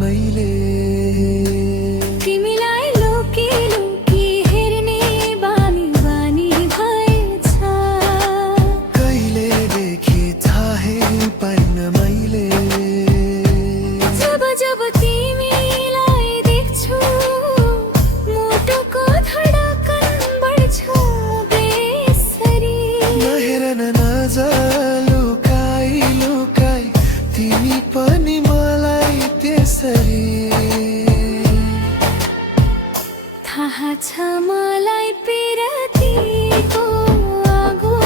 मैले। तिमीलाई लुकी लुकी हेर्ने बानी बानी भएछ। कहिलेदेखि थाहै पाइन मैले। जब जब तिमीलाई देख्छु मुटुको धडकन बढ्छ बेसरी। नहेर न नजा लुकाई लुकाई तिमी पनि मलाई त्यसरी। थाहा छ मलाई पिरतीको आगो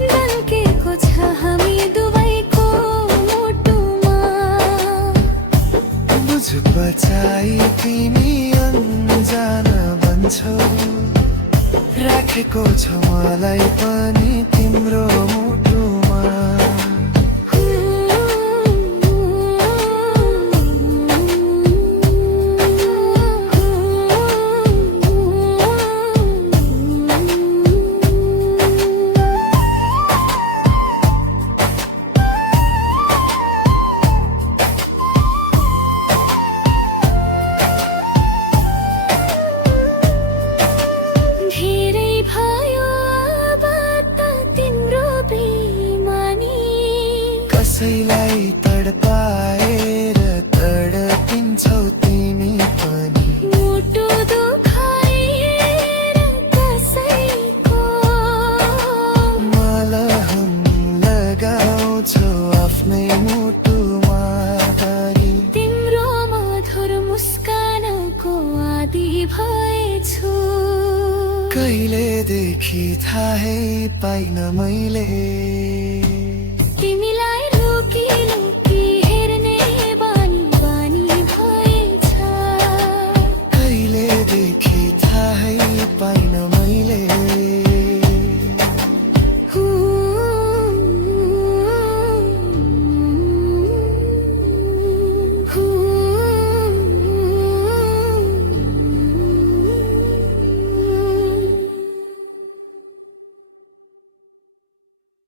ढल्केको छ हामी दुवैको मुटुमा। बुझ बचाई तिमी अनजान भन्छौ, राखेको छ मलाई पनि तिम्रो मुटुमा। धेरै भयो अब त तिम्रो बेइमानी। कसैलाई तडपाएर तडपिन्छौ तिमी पनि। मुटु दुखाएर कसैको मलहम लगाउँछौ आफ्नै मुटुमा धरी। तिम्रो मधुर मुस्कानको आदि भएछु। कहिलेदेखि थाहै पाइन मैले।